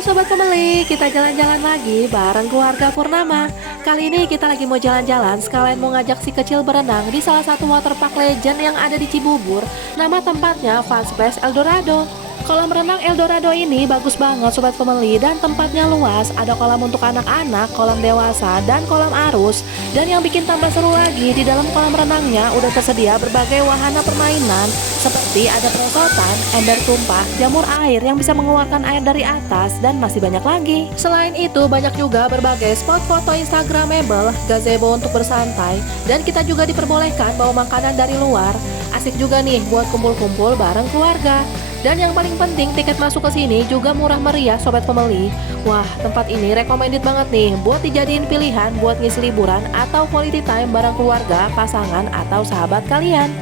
Halo Sobat Pembeli, kita jalan-jalan lagi bareng keluarga Purnama. Kali ini kita lagi mau jalan-jalan, sekalian mau ngajak si kecil berenang di salah satu waterpark legend yang ada di Cibubur. Nama tempatnya Fun Splash Eldorado. Kolam renang Eldorado ini bagus banget Sobat Pembeli, dan tempatnya luas. Ada kolam untuk anak-anak, kolam dewasa, dan kolam arus. Dan yang bikin tambah seru lagi, di dalam kolam renangnya udah tersedia berbagai wahana permainan seperti ada perosotan, ember tumpah, jamur air yang bisa mengeluarkan air dari atas, dan masih banyak lagi. Selain itu banyak juga berbagai spot foto instagramable, gazebo untuk bersantai, dan kita juga diperbolehkan bawa makanan dari luar. Asik juga nih buat kumpul-kumpul bareng keluarga. Dan yang paling penting, tiket masuk ke sini juga murah meriah Sobat Pembeli. Wah, tempat ini recommended banget nih buat dijadiin pilihan buat ngisi liburan atau quality time bareng keluarga, pasangan, atau sahabat kalian.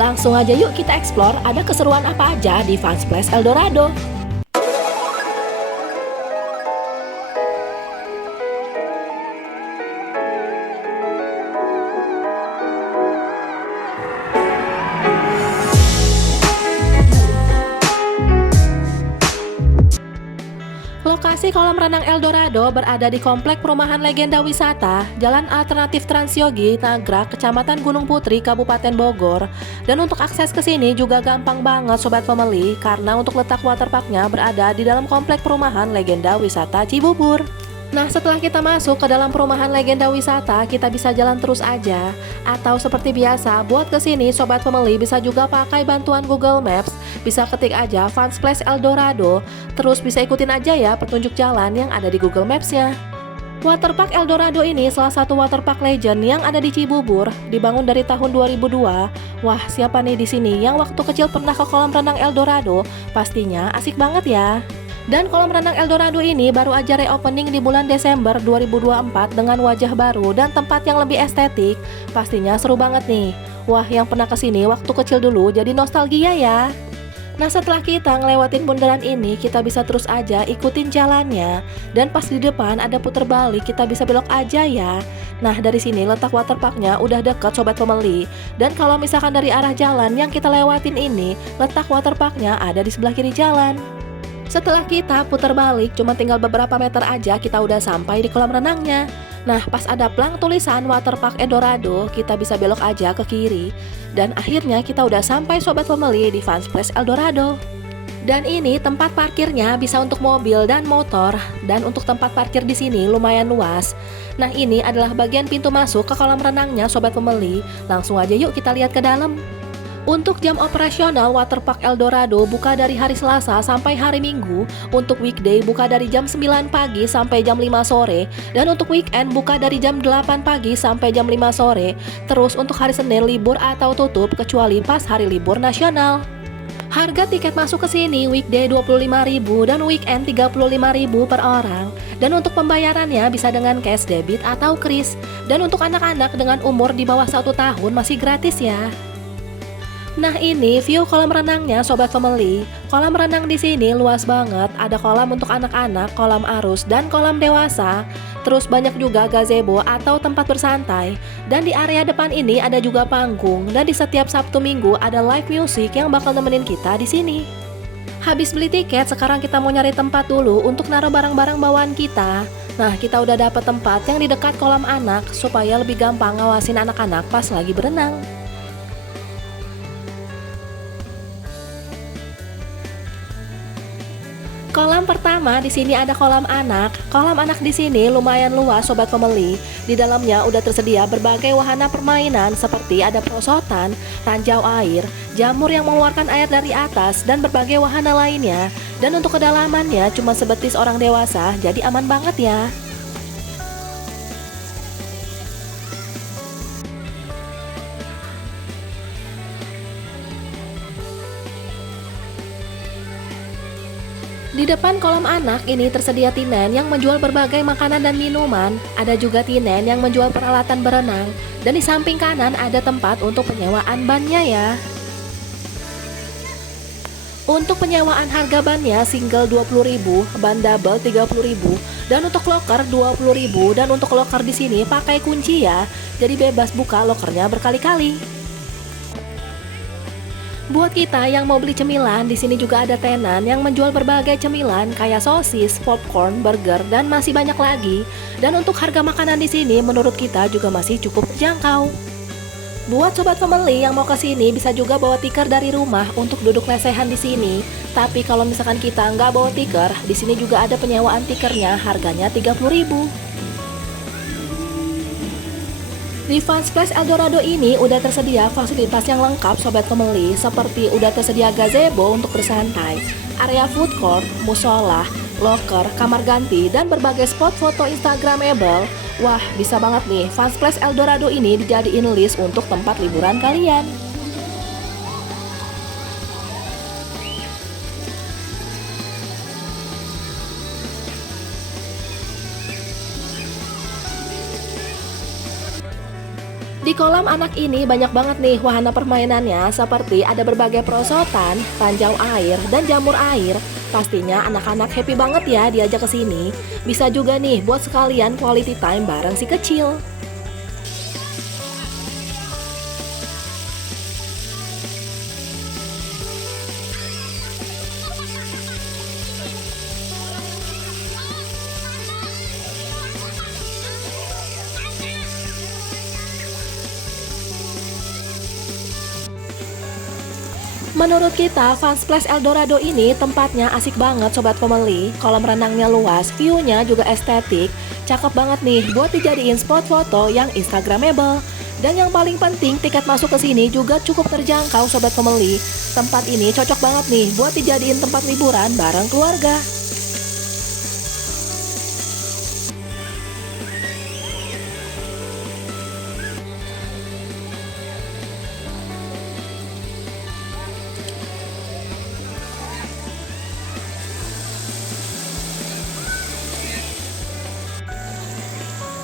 Langsung aja yuk kita explore ada keseruan apa aja di Fun Splash Eldorado. Lokasi kolam renang Eldorado berada di Komplek Perumahan Legenda Wisata, Jalan Alternatif Transyogi, Nagrak, Kecamatan Gunung Putri, Kabupaten Bogor. Dan untuk akses ke sini juga gampang banget Sobat Pembeli, karena untuk letak waterparknya berada di dalam Komplek Perumahan Legenda Wisata Cibubur. Nah, setelah kita masuk ke dalam perumahan legenda wisata, kita bisa jalan terus aja. Atau seperti biasa, buat kesini Sobat Pembeli bisa juga pakai bantuan Google Maps. Bisa ketik aja Fun Splash Eldorado, terus bisa ikutin aja ya petunjuk jalan yang ada di Google Maps-nya. Waterpark Eldorado ini salah satu waterpark legend yang ada di Cibubur, dibangun dari tahun 2002. Wah, siapa nih di sini yang waktu kecil pernah ke kolam renang Eldorado? Pastinya asik banget ya. Dan kolam renang Eldorado ini baru aja reopening di bulan Desember 2024 dengan wajah baru dan tempat yang lebih estetik. Pastinya seru banget nih. Wah, yang pernah kesini waktu kecil dulu jadi nostalgia ya. Nah, setelah kita ngelewatin bundaran ini, kita bisa terus aja ikutin jalannya. Dan pas di depan ada puter balik, kita bisa belok aja ya. Nah, dari sini letak waterparknya udah deket Sobat Pembeli. Dan kalau misalkan dari arah jalan yang kita lewatin ini, letak waterparknya ada di sebelah kiri jalan. Setelah kita putar balik, cuma tinggal beberapa meter aja kita udah sampai di kolam renangnya. Nah, pas ada plang tulisan Waterpark Eldorado, kita bisa belok aja ke kiri. Dan akhirnya kita udah sampai Sobat Pembeli di Fun Splash Eldorado. Dan ini tempat parkirnya bisa untuk mobil dan motor. Dan untuk tempat parkir di sini lumayan luas. Nah, ini adalah bagian pintu masuk ke kolam renangnya Sobat Pembeli. Langsung aja yuk kita lihat ke dalam. Untuk jam operasional Waterpark Eldorado buka dari hari Selasa sampai hari Minggu. Untuk weekday buka dari jam 9 pagi sampai jam 5 sore. Dan untuk weekend buka dari jam 8 pagi sampai jam 5 sore. Terus untuk hari Senin libur atau tutup kecuali pas hari libur nasional. Harga tiket masuk ke sini weekday 25.000 dan weekend 35.000 per orang. Dan untuk pembayarannya bisa dengan cash debit atau kris. Dan untuk anak-anak dengan umur di bawah 1 tahun masih gratis ya. Nah, ini view kolam renangnya Sobat Pembeli. Kolam renang di sini luas banget. Ada kolam untuk anak-anak, kolam arus, dan kolam dewasa. Terus banyak juga gazebo atau tempat bersantai. Dan di area depan ini ada juga panggung. Dan di setiap Sabtu Minggu ada live music yang bakal nemenin kita di sini. Habis beli tiket, sekarang kita mau nyari tempat dulu untuk naruh barang-barang bawaan kita. Nah, kita udah dapet tempat yang di dekat kolam anak supaya lebih gampang ngawasin anak-anak pas lagi berenang. Kolam pertama di sini ada kolam anak. Kolam anak di sini lumayan luas Sobat Pembeli. Di dalamnya udah tersedia berbagai wahana permainan seperti ada perosotan, ranjau air, jamur yang mengeluarkan air dari atas, dan berbagai wahana lainnya. Dan untuk kedalamannya cuma sebetis orang dewasa, jadi aman banget ya. Di depan kolam anak ini tersedia tinen yang menjual berbagai makanan dan minuman. Ada juga tinen yang menjual peralatan berenang. Dan di samping kanan ada tempat untuk penyewaan bannya ya. Untuk penyewaan harga bannya single 20.000, ban double 30.000, dan untuk loker 20.000. Dan untuk loker di sini pakai kunci ya. Jadi bebas buka lokernya berkali-kali. Buat kita yang mau beli cemilan, di sini juga ada tenan yang menjual berbagai cemilan kayak sosis, popcorn, burger, dan masih banyak lagi. Dan untuk harga makanan di sini menurut kita juga masih cukup terjangkau. Buat sobat pembeli yang mau ke sini bisa juga bawa tikar dari rumah untuk duduk lesehan di sini. Tapi kalau misalkan kita nggak bawa tikar, di sini juga ada penyewaan tikernya, harganya 30.000. Di Fun Splash Eldorado ini udah tersedia fasilitas yang lengkap sobat pembeli, seperti udah tersedia gazebo untuk bersantai, area food court, musola, locker, kamar ganti, dan berbagai spot foto instagramable. Wah, bisa banget nih Fun Splash Eldorado ini dijadiin list untuk tempat liburan kalian. Di kolam anak ini banyak banget nih wahana permainannya, seperti ada berbagai perosotan, ranjau air, dan jamur air. Pastinya anak-anak happy banget ya diajak ke sini. Bisa juga nih buat sekalian quality time bareng si kecil. Menurut kita, Fun Splash Eldorado ini tempatnya asik banget sobat pembeli. Kolam renangnya luas, view-nya juga estetik. Cakep banget nih buat dijadiin spot foto yang instagramable. Dan yang paling penting, tiket masuk ke sini juga cukup terjangkau sobat pembeli. Tempat ini cocok banget nih buat dijadiin tempat liburan bareng keluarga.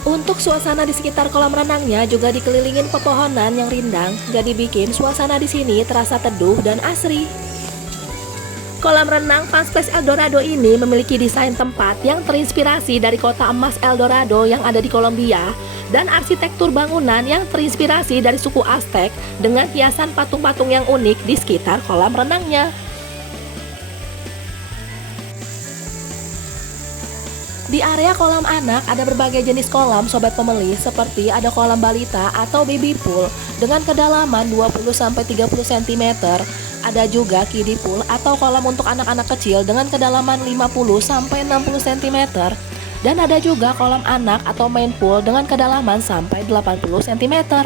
Untuk suasana di sekitar kolam renangnya juga dikelilingin pepohonan yang rindang, jadi bikin suasana di sini terasa teduh dan asri. Kolam renang Fun Splash Eldorado ini memiliki desain tempat yang terinspirasi dari kota emas Eldorado yang ada di Kolombia dan arsitektur bangunan yang terinspirasi dari suku Aztec dengan hiasan patung-patung yang unik di sekitar kolam renangnya. Di area kolam anak ada berbagai jenis kolam sobat pembeli, seperti ada kolam balita atau baby pool dengan kedalaman 20-30 cm. Ada juga kiddie pool atau kolam untuk anak-anak kecil dengan kedalaman 50-60 cm. Dan ada juga kolam anak atau main pool dengan kedalaman sampai 80 cm.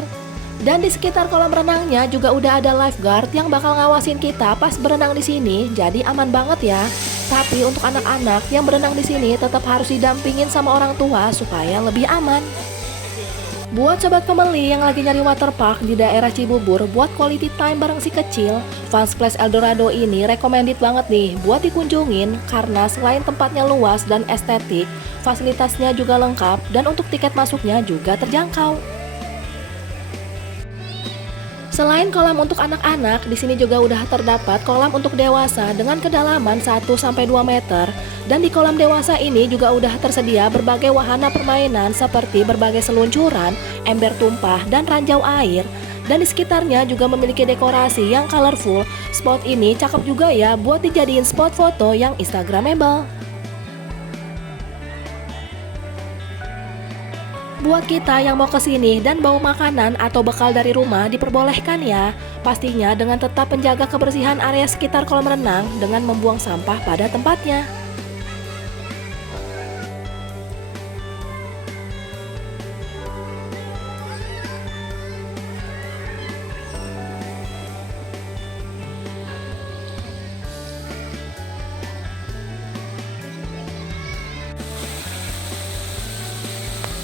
Dan di sekitar kolam renangnya juga udah ada lifeguard yang bakal ngawasin kita pas berenang di sini, jadi aman banget ya. Tapi untuk anak-anak yang berenang di sini tetap harus didampingin sama orang tua supaya lebih aman. Buat sobat pembeli yang lagi nyari waterpark di daerah Cibubur buat quality time bareng si kecil, Fun Splash Eldorado ini recommended banget nih buat dikunjungin karena selain tempatnya luas dan estetik, fasilitasnya juga lengkap dan untuk tiket masuknya juga terjangkau. Selain kolam untuk anak-anak, di sini juga udah terdapat kolam untuk dewasa dengan kedalaman 1-2 meter. Dan di kolam dewasa ini juga udah tersedia berbagai wahana permainan seperti berbagai seluncuran, ember tumpah, dan ranjau air. Dan di sekitarnya juga memiliki dekorasi yang colorful. Spot ini cakep juga ya buat dijadiin spot foto yang instagramable. Buat kita yang mau kesini dan bawa makanan atau bekal dari rumah diperbolehkan ya. Pastinya dengan tetap menjaga kebersihan area sekitar kolam renang dengan membuang sampah pada tempatnya.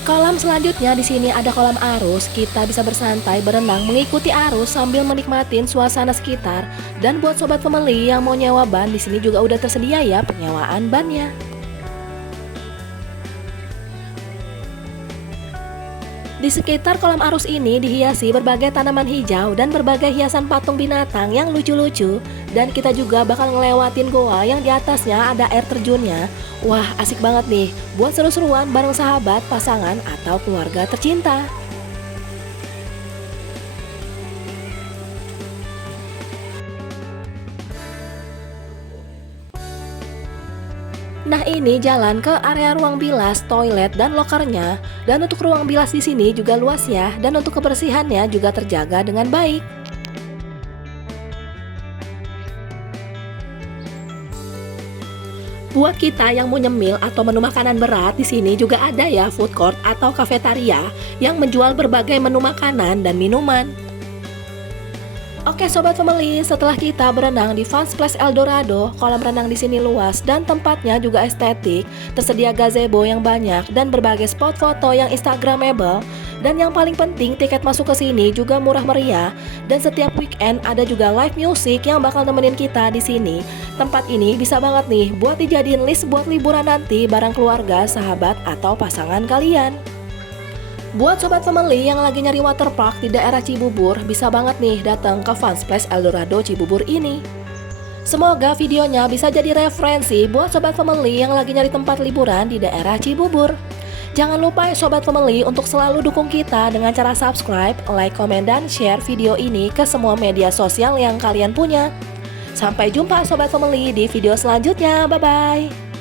Kolam selanjutnya di sini ada kolam arus. Kita bisa bersantai berenang mengikuti arus sambil menikmatin suasana sekitar. Dan buat sobat pembeli yang mau nyewa ban, di sini juga udah tersedia ya penyewaan bannya. Di sekitar kolam arus ini dihiasi berbagai tanaman hijau dan berbagai hiasan patung binatang yang lucu-lucu. Dan kita juga bakal ngelewatin goa yang di atasnya ada air terjunnya. Wah, asik banget nih buat seru-seruan bareng sahabat, pasangan, atau keluarga tercinta. Nah, ini jalan ke area ruang bilas, toilet, dan lokernya. Dan untuk ruang bilas di sini juga luas ya, dan untuk kebersihannya juga terjaga dengan baik. Buat kita yang mau nyemil atau menu makanan berat, di sini juga ada ya food court atau kafetaria yang menjual berbagai menu makanan dan minuman. Oke Sobat Family, setelah kita berenang di Fun Splash Eldorado, kolam renang di sini luas dan tempatnya juga estetik, tersedia gazebo yang banyak dan berbagai spot foto yang instagramable. Dan yang paling penting, tiket masuk ke sini juga murah meriah dan setiap weekend ada juga live music yang bakal nemenin kita di sini. Tempat ini bisa banget nih buat dijadiin list buat liburan nanti bareng keluarga, sahabat atau pasangan kalian. Buat Sobat Family yang lagi nyari waterpark di daerah Cibubur, bisa banget nih datang ke Fun Splash Eldorado Cibubur ini. Semoga videonya bisa jadi referensi buat Sobat Family yang lagi nyari tempat liburan di daerah Cibubur. Jangan lupa ya Sobat Family untuk selalu dukung kita dengan cara subscribe, like, komen, dan share video ini ke semua media sosial yang kalian punya. Sampai jumpa Sobat Family di video selanjutnya, bye-bye!